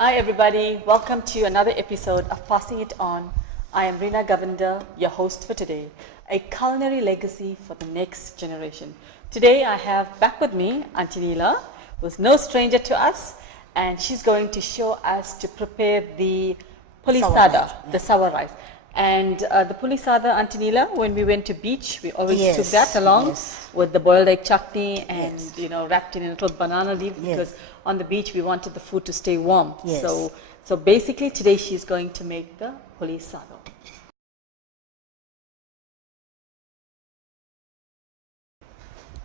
Hi everybody, welcome to another episode of Passing It On. I am Reena Govender, your host for today, a culinary legacy for the next generation. Today I have back with me Aunty Neela, who's no stranger to us, and she's going to show us to prepare the Puli Sadam, the sour rice. And the Puli Sadam, Aunty Neela, when we went to beach, we always took that along with the boiled egg chutney and wrapped in a little banana leaf because on the beach we wanted the food to stay warm. So basically today she's going to make the Puli Sadam.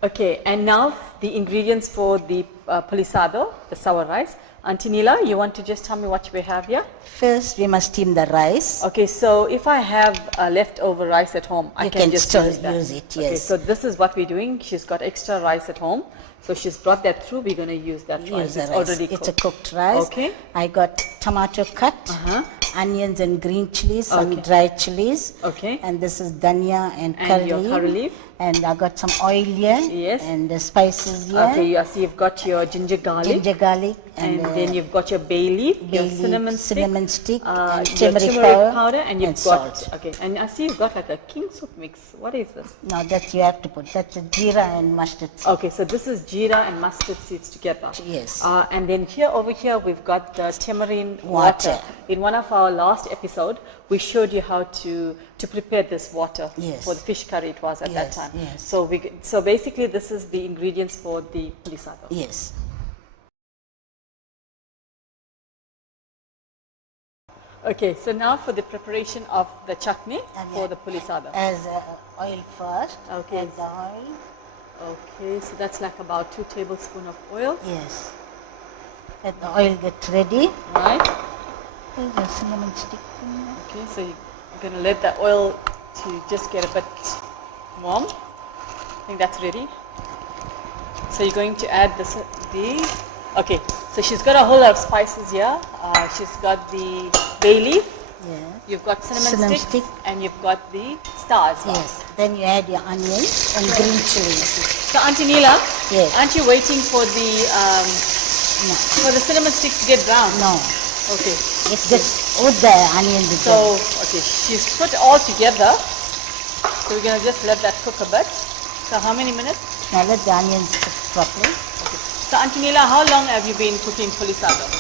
Okay, and now the ingredients for the Puli Sadam, the sour rice. Aunty Neela, you want to just tell me what we have here? First, we must steam the rice. Okay, so if I have leftover rice at home, I can just use that. Use it, yes. Okay, so this is what we're doing. She's got extra rice at home. So she's brought that through. We're going to use that rice. It's already cooked. It's a cooked rice. Okay. I got tomato cut, onions and green chilies, some dried chilies. Okay. And this is dhania and curry. Your curry leaf. And I got some oil here. Yes. And the spices here. Okay, so you've got your ginger garlic. And then you've got your bay leaf, your cinnamon stick, and turmeric powder, and you've got salt. Okay, and I see you've got like a king soup mix. What is this? No, that you have to put. That's a jeera and mustard seed. Okay, so this is jeera and mustard seeds together. Yes. And then over here we've got the tamarind water. In one of our last episode, we showed you how to prepare this water for the fish curry. It was at that time. Yes. So basically, this is the ingredients for the Puli Sadam. Yes. Okay, so now for the preparation of the chutney for the Puli Sadam. As oil first. Okay. Add the oil. Okay, so that's like about 2 tablespoons of oil. Yes. Let the oil get ready. Right. There's a cinnamon stick in there. Okay, so you're going to let the oil to just get a bit warm. I think that's ready. So you're going to add okay, so she's got a whole lot of spices here. She's got the bay leaf. Yeah. You've got cinnamon stick, and you've got the stars. Yes. Then you add your onions and green chilies. So Aunty Neela, aren't you waiting for the cinnamon sticks to get brown? No. Okay. It's just with the onions. So okay, she's put all together. So we're gonna just let that cook a bit. So how many minutes? Now let the onions cook properly. Okay. So Aunty Neela, how long have you been cooking Puli Sadam?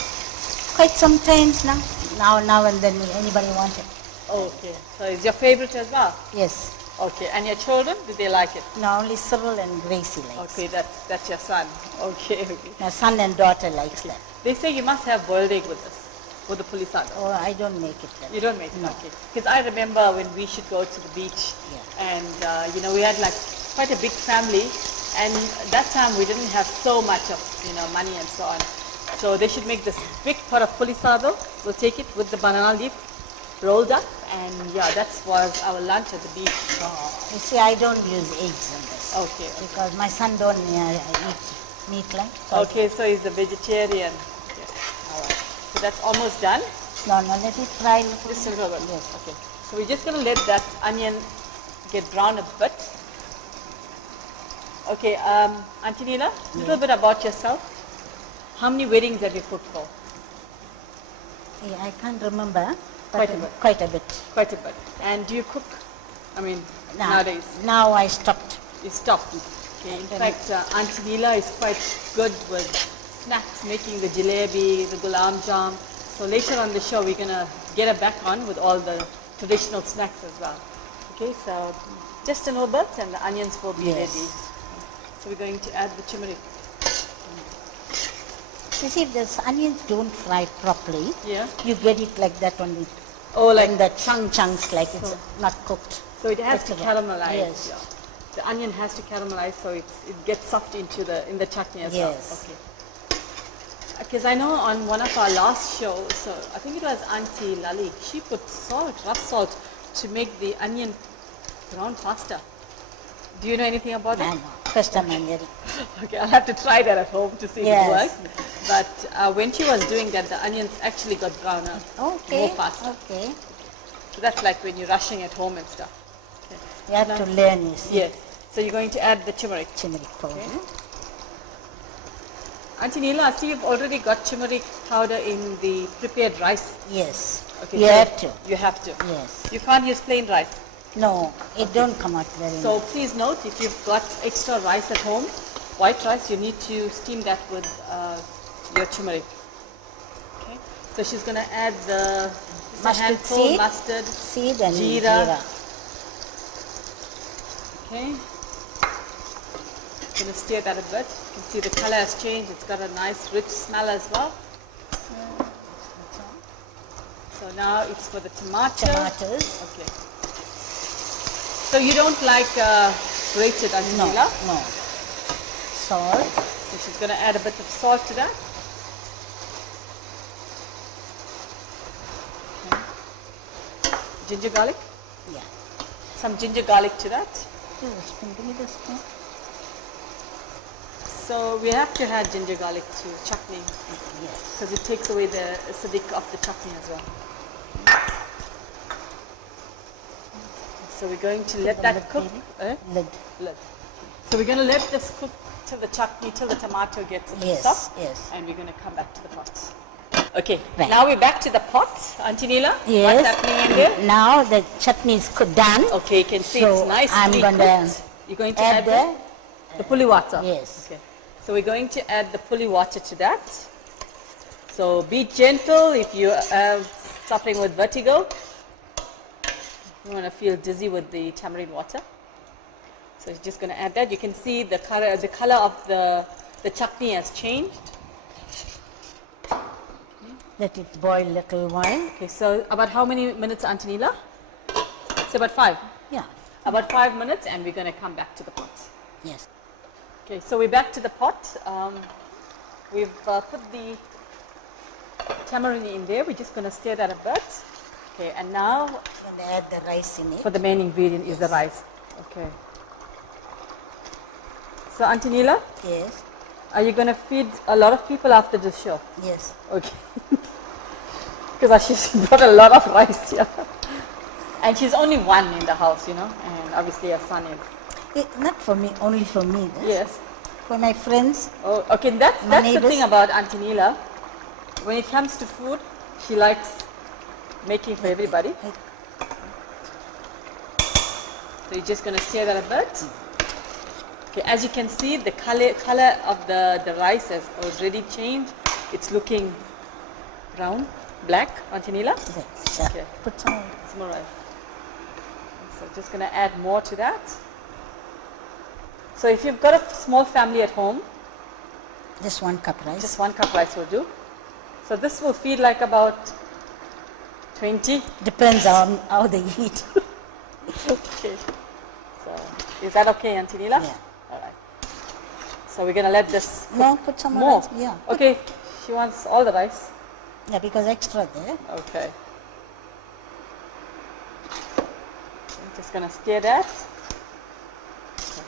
Quite some times now. Now and then anybody wants it. Okay. So is your favorite as well? Yes. Okay. And your children, do they like it? No, only Cyril and Gracie likes. Okay, that's your son. Okay. My son and daughter likes that. They say you must have boiled egg with this, with the Puli Sadam. Oh, I don't make it then. You don't make it? No. Okay. Because I remember when we should go to the beach and we had like quite a big family, and that time we didn't have so much of money and so on. So they should make this big pot of Puli Sadam. We'll take it with the banana leaf rolled up, and that was our lunch at the beach. Oh, you see, I don't use eggs in this. Okay. Because my son don't eat meat like. So Okay, so he's a vegetarian. Okay. All right. So that's almost done. No, let it fry a little. Just a little bit. Yes. Okay. So we're just going to let that onion get brown a bit. Okay, Aunty Neela, a little bit about yourself. How many weddings have you cooked for? Yeah, I can't remember. Quite a bit. Quite a bit. Quite a bit. And do you cook? Nowadays? Now I stopped. You stopped. Okay. In fact, Aunty Neela is quite good with snacks, making the jalebi, the gulab jam. So later on the show, we're going to get her back on with all the traditional snacks as well. Okay, so just a little bit and the onions will be ready. So we're going to add the turmeric. You see, if the onions don't fry properly, you get it like that only. Oh, like the chunks, like it's not cooked. So it has to caramelize. Yes. Yeah. The onion has to caramelize, so it gets soft in the chutney as well. Okay. Because I know on one of our last shows, so I think it was Aunty Lali, she put rough salt, to make the onion brown faster. Do you know anything about that? No. First time I'm hearing. Okay, I'll have to try that at home to see if it works. But when she was doing that, the onions actually got browner more faster. Okay. So that's like when you're rushing at home and stuff. Okay. You have to learn, you see. Yes. So you're going to add the turmeric. Turmeric powder. Okay. Aunty Neela, I see you've already got turmeric powder in the prepared rice. Yes. Okay, You so have to. You have to. Yes. You can't use plain rice. No, it don't come out very So nice. please note, if you've got extra rice at home, white rice, you need to steam that with your turmeric. Okay. So she's going to add the Mustard handful, seed, mustard, seed and jeera. jeera. Okay. Going to stir that a bit. You can see the color has changed. It's got a nice rich smell as well. So now it's for the tomato. Tomatoes. Okay. So you don't like grated, Aunty No, Neela? no. Salt. So she's going to add a bit of salt to that. Okay. Ginger garlic. Yeah. Some ginger garlic to that. Give me the spoon, give me the spoon. So we have to add ginger garlic to chutney Yes. because it takes away the acidic of the chutney as well. So we're going to let that cook. Lid. Lid. So we're going to let this cook till the chutney, till the tomato gets a bit Yes, soft. yes. And we're going to come back to the pot. Okay, Right. now we're back to the pot. Aunty Neela, Yes. what's happening in there? Now the chutney is done. Okay, you can see So it's nicely I'm gonna cooked. You're going to add add the puli water. Yes. Okay. So we're going to add the puli water to that. So be gentle if you are suffering with vertigo. You want to feel dizzy with the tamarind water. So you're just going to add that. You can see the color of the chutney has changed. Let it boil a little while. Okay, so about how many minutes, Aunty Neela? So about 5. Yeah. About 5 minutes, and we're going to come back to the pot. Yes. Okay, so we're back to the pot. We've put the tamarind in there. We're just going to stir that a bit. Okay, and now I'm going to add the rice in it. for the main ingredient is the rice. Okay. So Aunty Neela, Yes. are you going to feed a lot of people after this show? Yes. Okay. Because she brought a lot of rice here. And she's only one in the house, you know, and obviously her son is. Not for me, only for me. Yes. For my friends. Oh, okay, that's the neighbors. thing about Aunty Neela. When it comes to food, she likes making for everybody. So you're just going to stir that a bit. Okay, as you can see, the color of the rice has already changed. It's looking brown, black, Aunty Neela. Yes. Okay. Put some more. Some more rice. So just going to add more to that. So if you've got a small family at home, Just 1 cup rice. just 1 cup rice will do. So this will feed like about 20. Depends on how they eat. Okay. So is that okay, Aunty Neela? Yeah. All right. So we're going to let this No, put some more. rice. Yeah. Okay. She wants all the rice. Yeah, because extra there. Okay. I'm just going to stir that. Okay.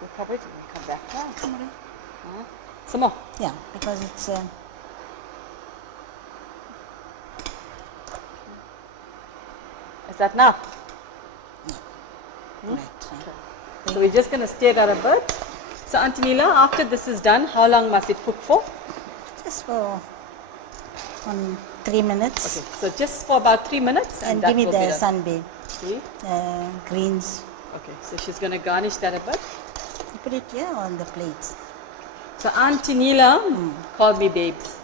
We'll cover it and we'll come back. Some more. Yeah, because it's Is that enough? right. So we're just going to stir that a bit. So Aunty Neela, after this is done, how long must it cook for? Just for 3 minutes. Okay, so just for about 3 minutes, And that give me will be the done. sunbeam. See? Greens. Okay, so she's going to garnish that a bit. Put it here on the plates. So Aunty Neela called me babes,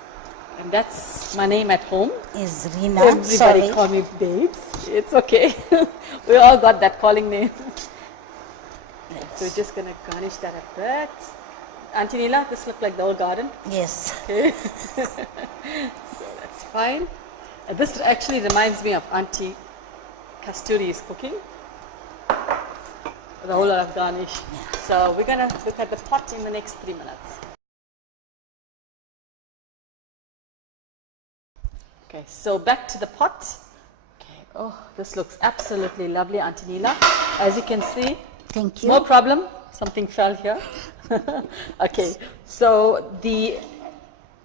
and that's my name at home. Is Reena. Everybody Sorry. call me babes. It's okay. We all got that calling name. So we're just going to garnish that a bit. Aunty Neela, this looks like the old garden. Yes. Okay. So that's fine. This actually reminds me of Aunty Kasturi's cooking. With a whole lot of garnish. So we're going to look at the pot in the next 3 minutes. Okay, so back to the pot. Okay, oh, this looks absolutely lovely, Aunty Neela. As you can see, Thank you. no problem. Something fell here. Okay, so the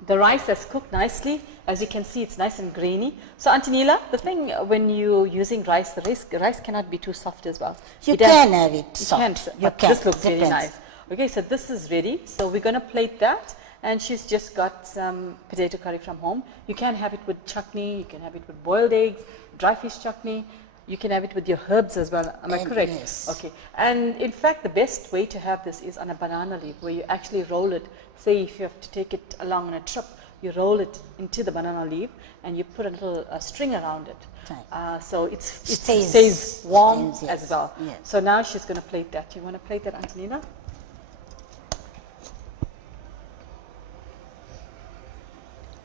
rice has cooked nicely. As you can see, it's nice and grainy. So Aunty Neela, the thing when you're using rice, the rice cannot be too soft as well. You can have it You soft. can, You but can. this looks really Depends. nice. Okay, so this is ready. So we're going to plate that, and she's just got some potato curry from home. You can have it with chutney, you can have it with boiled eggs, dry fish chutney. You can have it with your herbs as well. Am I correct? Yes. Okay. And in fact, the best way to have this is on a banana leaf, where you actually roll it. Say if you have to take it along on a trip, you roll it into the banana leaf and you put a little string around it. Right. So it Stays stays warm yes. as well. Yes. So now she's going to plate that. You want to plate that, Aunty Neela?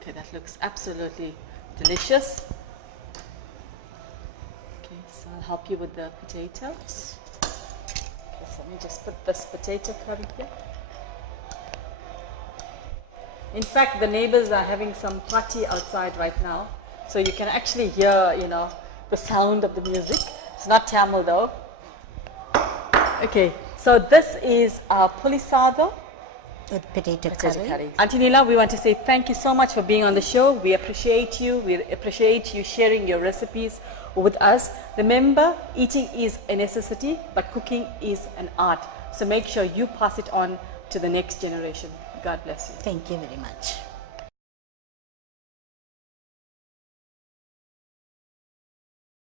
Okay, that looks absolutely delicious. Okay, so I'll help you with the potatoes. Okay, so let me just put this potato curry here. In fact, the neighbors are having some party outside right now, so you can actually hear, the sound of the music. It's not Tamil though. Okay, so this is our Puli Sadam With potato curry. Aunty Neela, we want to say thank you so much for being on the show. We appreciate you. We appreciate you sharing your recipes with us. Remember, eating is a necessity, but cooking is an art. So make sure you pass it on to the next generation. God bless you. Thank you very much.